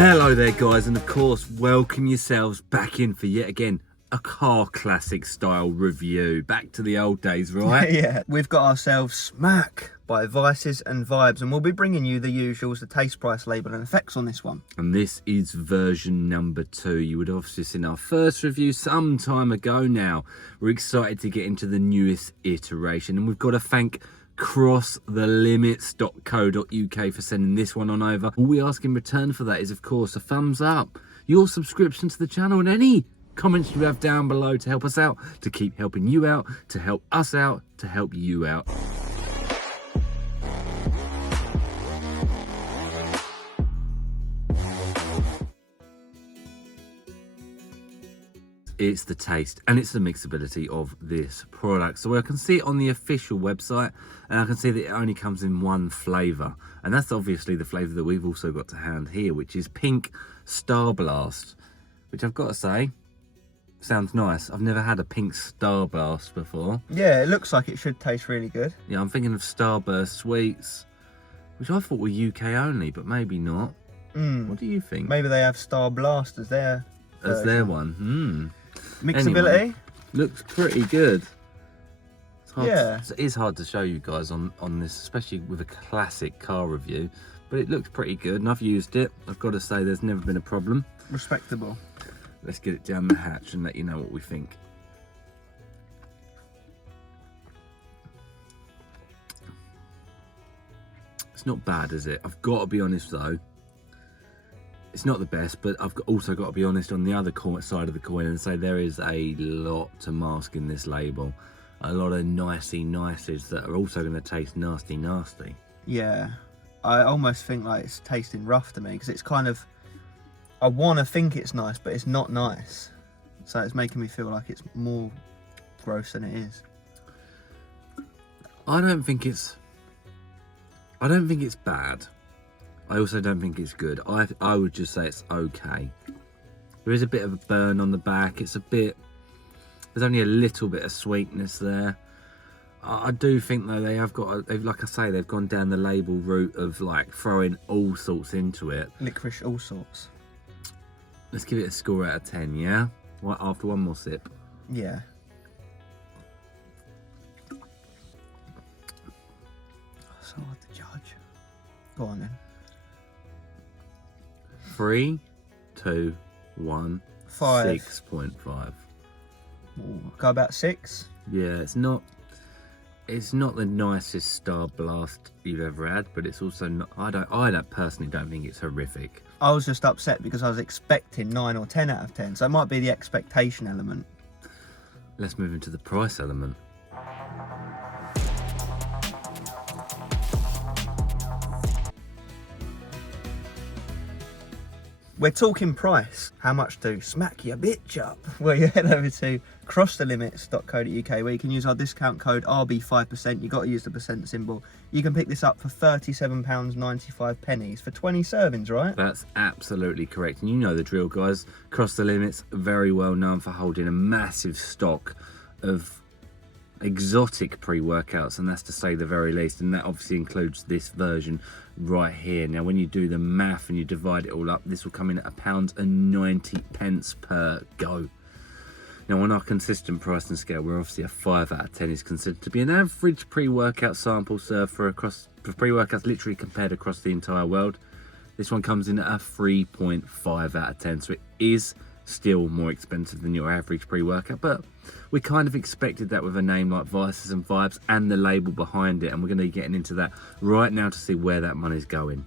Hello there guys, and of course welcome yourselves back in for yet again a car classic style review. Back to the old days, right? Yeah, we've got ourselves Smack by VICES and Vibes, and we'll be bringing you the usuals, the taste, price, label and effects on this one. And this is version number 2. You would have obviously seen our first review some time ago now. We're excited to get into the newest iteration, and we've got to thank crossthelimits.co.uk for sending this one on over. All we ask in return for that is, of course, a thumbs up, your subscription to the channel, and any comments you have down below to help us out, to keep helping you out, to help us out, to help you out. It's the taste and it's the mixability of this product. So I can see it on the official website, and I can see that it only comes in one flavour, and that's obviously the flavour that we've also got to hand here, which is Pink Star Blast, which I've got to say sounds nice. I've never had a Pink Star Blast before. Yeah, it looks like it should taste really good. Yeah, I'm thinking of Starburst sweets, which I thought were UK only, but maybe not. What do you think? Maybe they have Star Blast as their one. Mixability? Anyway, looks pretty good. Yeah. It is hard to show you guys on this, especially with a classic car review, but it looks pretty good, and I've used it. I've got to say there's never been a problem. Respectable. Let's get it down the hatch and let you know what we think. It's not bad, is it? I've got to be honest though. It's not the best, but I've also got to be honest on the other side of the coin and say there is a lot to mask in this label. A lot of nicey nices that are also going to taste nasty nasty. Yeah, I almost think like it's tasting rough to me, because it's kind of, I want to think it's nice, but it's not nice. So it's making me feel like it's more gross than it is. I don't think it's bad. I also don't think it's good. I would just say it's okay. There is a bit of a burn on the back. There's only a little bit of sweetness there. I do think though like I say, they've gone down the label route of like throwing all sorts into it. Licorice all sorts. Let's give it a score out of 10, yeah? After one more sip. Yeah. So hard to judge. Go on then. 3, 2, 1. 5. 6.5. Go about 6. Yeah, it's not the nicest Star Blast you've ever had, but it's also not. I personally don't think it's horrific. I was just upset because I was expecting 9 or 10 out of 10, so it might be the expectation element. Let's move into the price element. We're talking price. How much to smack your bitch up? Well, you head over to crossthelimits.co.uk where you can use our discount code RB5%. You've got to use the percent symbol. You can pick this up for £37.95 for 20 servings, right? That's absolutely correct. And you know the drill, guys. Cross the Limits, very well known for holding a massive stock of exotic pre-workouts, and that's to say the very least, and that obviously includes this version right here. Now when you do the math and you divide it all up, this will come in at £1.90 per go. Now on our consistent pricing scale, we're obviously a 5 out of 10 is considered to be an average pre-workout sample served for pre-workouts literally compared across the entire world. This one comes in at a 3.5 out of 10, so it is still more expensive than your average pre-workout, but we kind of expected that with a name like VICES and Vibes and the label behind it, and we're going to be getting into that right now to see where that money's going.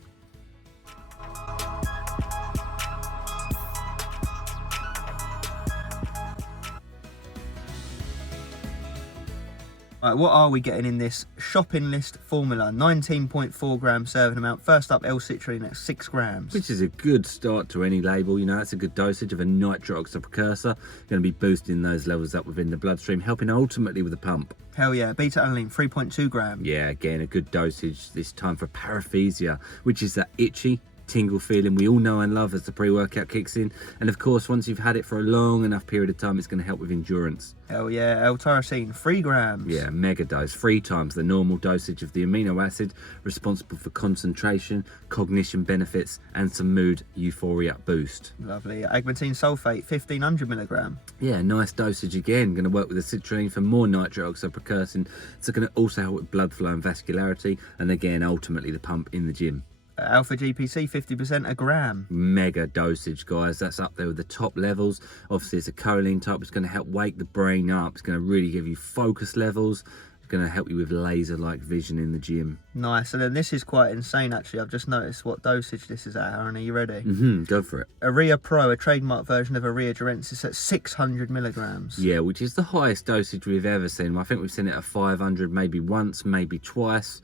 Right, what are we getting in this shopping list formula? 19.4 gram serving amount. First up, L-citrulline at 6 grams. Which is a good start to any label. You know, that's a good dosage of a nitric oxide precursor. Going to be boosting those levels up within the bloodstream, helping ultimately with the pump. Hell yeah. Beta-alanine, 3.2 grams. Yeah, again, a good dosage, this time for paresthesia, which is that itchy, tingle feeling we all know and love as the pre-workout kicks in. And of course, once you've had it for a long enough period of time, it's going to help with endurance. Hell yeah, L-tyrosine, 3 grams. Yeah, mega dose, 3 times the normal dosage of the amino acid, responsible for concentration, cognition benefits, and some mood euphoria boost. Lovely. Agmatine sulfate, 1500 milligram. Yeah, nice dosage again. Going to work with the citrulline for more nitric oxide precursor. It's going to also help with blood flow and vascularity, and again, ultimately the pump in the gym. Alpha GPC, 50% a gram. Mega dosage, guys. That's up there with the top levels. Obviously, it's a choline type. It's going to help wake the brain up. It's going to really give you focus levels. It's going to help you with laser-like vision in the gym. Nice. And then this is quite insane, actually. I've just noticed what dosage this is at, Aaron. Are you ready? Go for it. Eria Pro, a trademark version of Eria Durensis at 600 milligrams. Yeah, which is the highest dosage we've ever seen. I think we've seen it at 500, maybe once, maybe twice.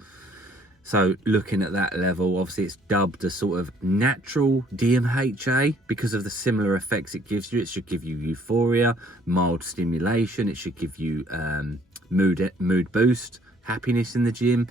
So looking at that level, obviously it's dubbed a sort of natural DMHA because of the similar effects it gives you. It should give you euphoria, mild stimulation. It should give you mood boost, happiness in the gym.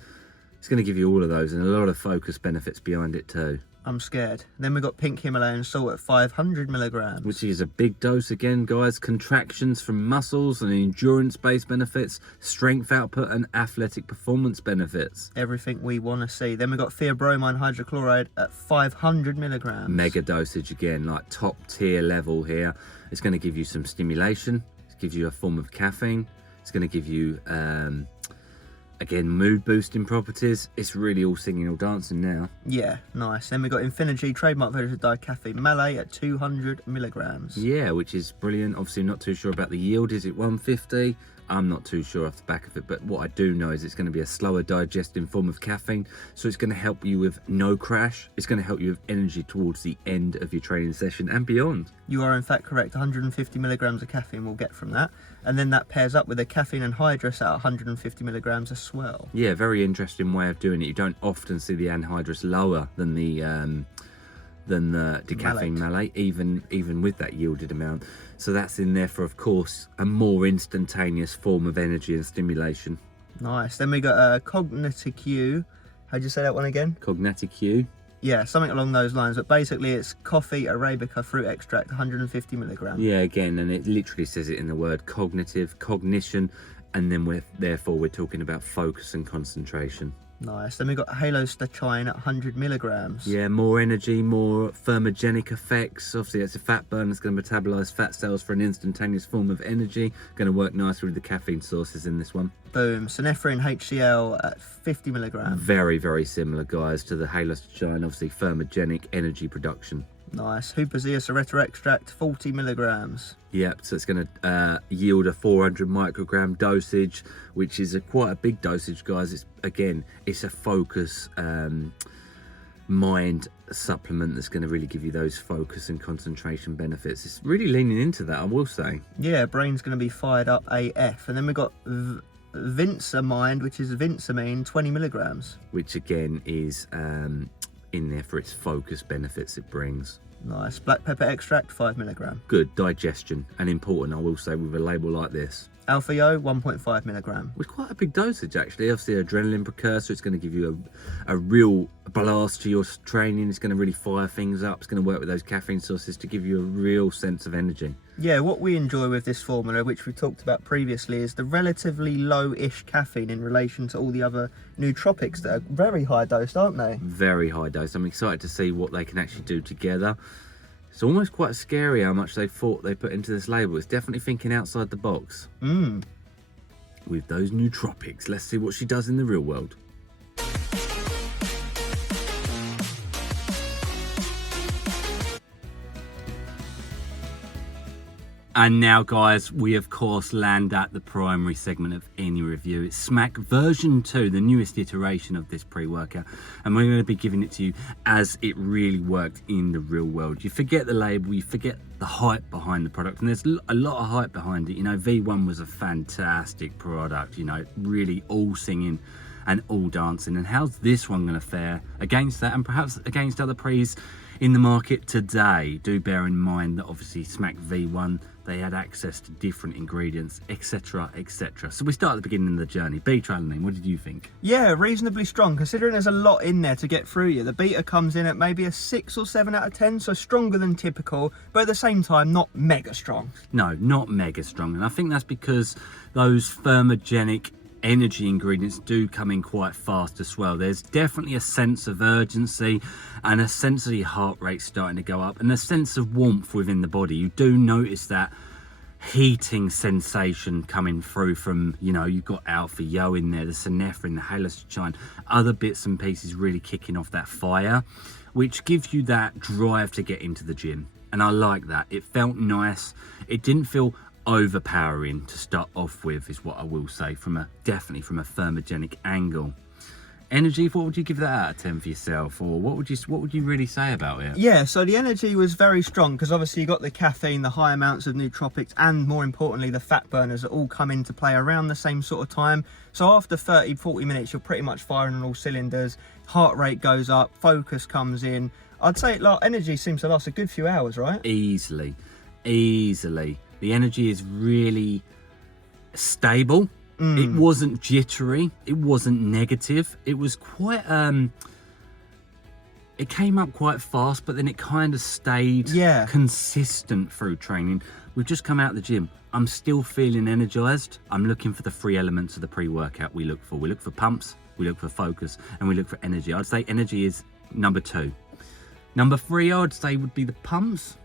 It's going to give you all of those and a lot of focus benefits behind it too. I'm scared. Then we've got pink Himalayan salt at 500 milligrams. Which is a big dose again, guys. Contractions from muscles and endurance-based benefits, strength output and athletic performance benefits. Everything we want to see. Then we've got theobromine hydrochloride at 500 milligrams. Mega dosage again, like top tier level here. It's going to give you some stimulation. It gives you a form of caffeine. It's going to give you, again, mood boosting properties. It's really all singing, all dancing now. Yeah, nice. Then we've got Infinergy trademark version of dicaffeine malate at 200 milligrams. Yeah, which is brilliant. Obviously, I'm not too sure about the yield. Is it 150? I'm not too sure off the back of it, but what I do know is it's going to be a slower digesting form of caffeine, so it's going to help you with no crash. It's going to help you with energy towards the end of your training session and beyond. You are in fact correct. 150 milligrams of caffeine we'll get from that, and then that pairs up with a caffeine anhydrous at 150 milligrams as well. Yeah, very interesting way of doing it. You don't often see the anhydrous lower than the decaffeine malate, even with that yielded amount. So that's in there for, of course, a more instantaneous form of energy and stimulation. Nice. Then we got Cognitic-Q. How'd you say that one again? Cognitic-Q. Yeah, something along those lines. But basically, it's coffee Arabica fruit extract, 150 milligrams. Yeah, again, and it literally says it in the word cognitive, cognition, and then therefore we're talking about focus and concentration. Nice. Then we've got halostachine at 100 milligrams. Yeah, more energy, more thermogenic effects. Obviously, it's a fat burn. It's going to metabolize fat cells for an instantaneous form of energy. Going to work nicely with the caffeine sources in this one. Boom. Synephrine HCl at 50 milligrams. Very, very similar, guys, to the halostachine. Obviously, thermogenic energy production. Nice. Huperzia Areta extract, 40 milligrams. Yep, so it's going to yield a 400 microgram dosage, which is quite a big dosage, guys. It's a focus mind supplement that's going to really give you those focus and concentration benefits. It's really leaning into that, I will say. Yeah, brain's going to be fired up AF. And then we've got Vincamide, which is Vincamine, 20 milligrams. Which again is in there for its focus benefits it brings. Nice. Black pepper extract, 5 milligram. Good digestion and important, I will say, with a label like this. Alpha Yo, 1.5 milligram. With quite a big dosage, actually. Obviously, adrenaline precursor. It's going to give you a real blast to your training. It's going to really fire things up. It's going to work with those caffeine sources to give you a real sense of energy. Yeah, what we enjoy with this formula, which we talked about previously, is the relatively low-ish caffeine in relation to all the other nootropics that are very high dosed, aren't they? Very high dose. I'm excited to see what they can actually do together. It's almost quite scary how much they thought they put into this label. It's definitely thinking outside the box. With those nootropics. Let's see what she does in the real world. And now, guys, we of course land at the primary segment of any review. It's Smack version 2, the newest iteration of this pre-workout, and we're going to be giving it to you as it really worked in the real world. You forget the label, you forget the hype behind the product, and there's a lot of hype behind it. You know, V1 was a fantastic product, you know, really all singing and all dancing. And how's this one going to fare against that, and perhaps against other pre's in the market today? Do bear in mind that obviously Smack V1, they had access to different ingredients, etc, etc. So we start at the beginning of the journey. B-Tralanine, what did you think? Yeah, reasonably strong, considering there's a lot in there to get through you. The beta comes in at maybe a 6 or 7 out of 10, so stronger than typical, but at the same time, not mega strong. No, not mega strong. And I think that's because those thermogenic energy ingredients do come in quite fast as well. There's definitely a sense of urgency and a sense of your heart rate starting to go up and a sense of warmth within the body. You do notice that heating sensation coming through from, you know, you've got alpha yo in there, the synephrine, the halostine, other bits and pieces really kicking off that fire, which gives you that drive to get into the gym. And I like that. It felt nice. It didn't feel overpowering to start off with, is what I will say, definitely from a thermogenic angle. Energy, what would you give that out of 10 for yourself, or what would you really say about it? Yeah, so the energy was very strong because obviously you got the caffeine, the high amounts of nootropics, and more importantly the fat burners that all come into play around the same sort of time. So after 30-40 minutes you're pretty much firing on all cylinders. Heart rate goes up, focus comes in. I'd say energy seems to last a good few hours, right? Easily. The energy is really stable. It wasn't jittery, it wasn't negative, it was quite it came up quite fast, but then it kind of stayed consistent through training. We've just come out of the gym. I'm still feeling energized. I'm looking for the 3 elements of the pre-workout we look for. We look for pumps, we look for focus, and we look for energy. I'd say energy is number 2. Number 3, I would say, would be the pumps.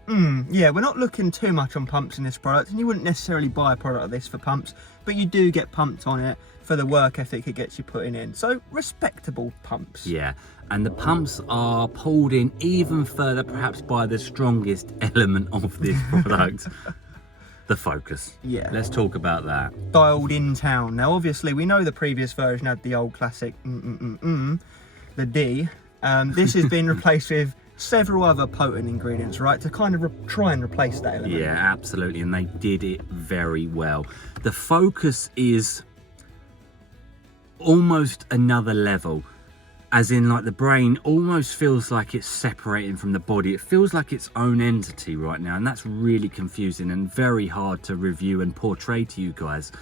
Yeah, we're not looking too much on pumps in this product, and you wouldn't necessarily buy a product like this for pumps, but you do get pumped on it for the work ethic it gets you putting in. So respectable pumps. Yeah, and the pumps are pulled in even further, perhaps by the strongest element of this product, the focus. Yeah. Let's talk about that. Dialed in town. Now, obviously, we know the previous version had the old classic the D. This has been replaced with several other potent ingredients, right, to kind of try and replace that element. Yeah, absolutely, and they did it very well. The focus is almost another level, as in, like, the brain almost feels like it's separating from the body. It feels like its own entity right now, and that's really confusing and very hard to review and portray to you guys.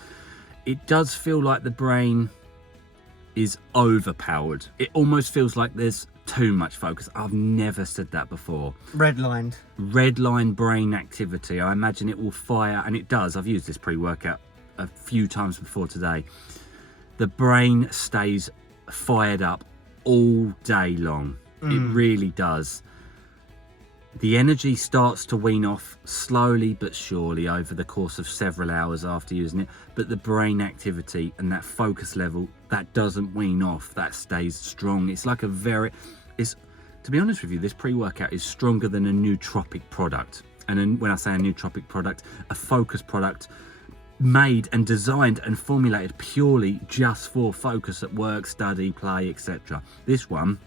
It does feel like the brain is overpowered. It almost feels like there's too much focus. I've never said that before. Redline brain activity. I imagine it will fire, and it does. I've used this pre-workout a few times before today. The brain stays fired up all day long. It really does. The energy starts to wean off slowly but surely over the course of several hours after using it, but the brain activity and that focus level, that doesn't wean off, that stays strong. It's like to be honest with you, this pre-workout is stronger than a nootropic product. And when I say a nootropic product, a focus product made and designed and formulated purely just for focus at work, study, play, etc. This one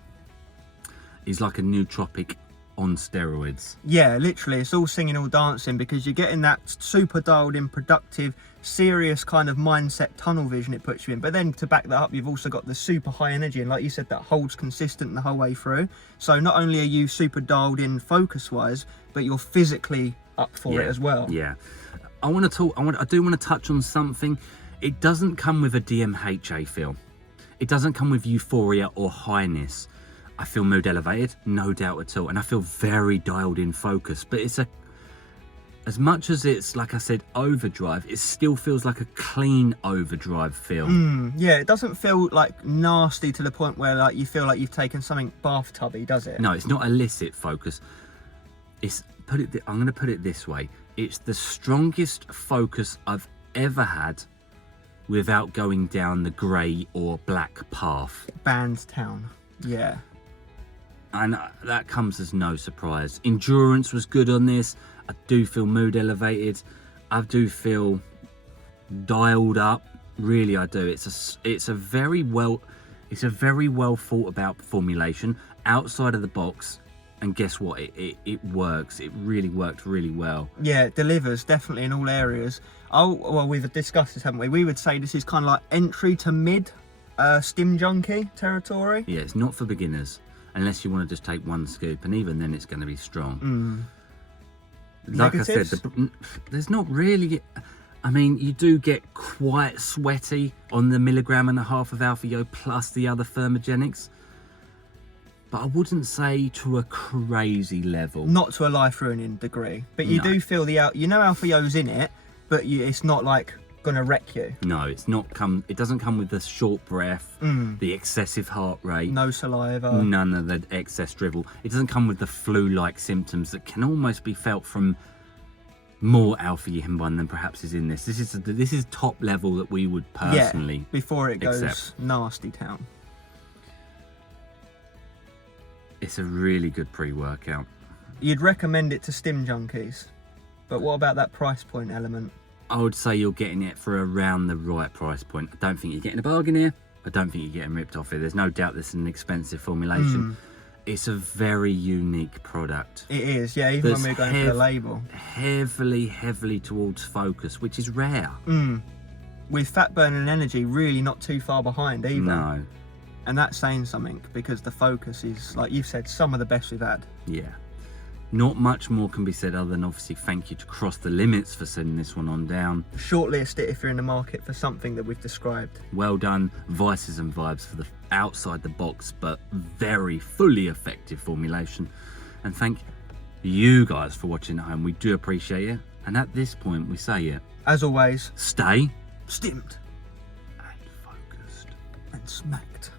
is like a nootropic on steroids. Yeah, literally, it's all singing, all dancing, because you're getting that super dialed in, productive, serious kind of mindset, tunnel vision it puts you in. But then to back that up, you've also got the super high energy, and like you said, that holds consistent the whole way through. So not only are you super dialed in focus wise, but you're physically up for it as well. Yeah, I do want to touch on something. It doesn't come with a DMHA feel. It doesn't come with euphoria or highness. I feel mood elevated, no doubt at all, and I feel very dialed in focus. But as much as it's, like I said, overdrive, it still feels like a clean overdrive feel. Yeah, it doesn't feel like nasty to the point where like you feel like you've taken something bathtubby, does it? No, it's not illicit focus. I'm going to put it this way: it's the strongest focus I've ever had without going down the grey or black path. Band town. Yeah. And that comes as no surprise. Endurance was good on this. I do feel mood elevated. I do feel dialed up. Really, I do. It's a very well thought about formulation outside of the box. And guess what? It works. It really worked really well. Yeah, it delivers definitely in all areas. Oh, well, we've discussed this, haven't we? We would say this is kind of like entry to mid Stim junkie territory. Yeah, it's not for beginners unless you want to just take one scoop, and even then it's going to be strong. Like Negatives? I said, there's not really. I mean, you do get quite sweaty on the 1.5 milligram of Alpha Yo plus the other thermogenics, but I wouldn't say to a crazy level. Not to a life-ruining degree, but you do feel Alpha Yo's in it, but it's not like gonna wreck you. No, it's not it doesn't come with the short breath, the excessive heart rate, No saliva. none of the excess dribble. It doesn't come with the flu-like symptoms that can almost be felt from more alpha yin than perhaps is in this. This is top level that we would personally before it goes accept. nasty town. It's a really good pre-workout. You'd recommend it to stim junkies, but what about that price point element? I would say you're getting it for around the right price point. I don't think you're getting a bargain here. I don't think you're getting ripped off here. There's no doubt this is an expensive formulation. It's a very unique product. It is, yeah, even when we're going for the label. Heavily towards focus, which is rare. With fat burn and energy really not too far behind either. No. And that's saying something, because the focus is, like you've said, some of the best we've had. Yeah. Not much more can be said other than obviously thank you to Cross the Limits for sending this one on down. Shortlist it if you're in the market for something that we've described. Well done, Vices and Vibes, for the outside the box but very fully effective formulation. And thank you guys for watching at home. We do appreciate it. And at this point we say it. As always, Stay stimmed and focused. and smacked.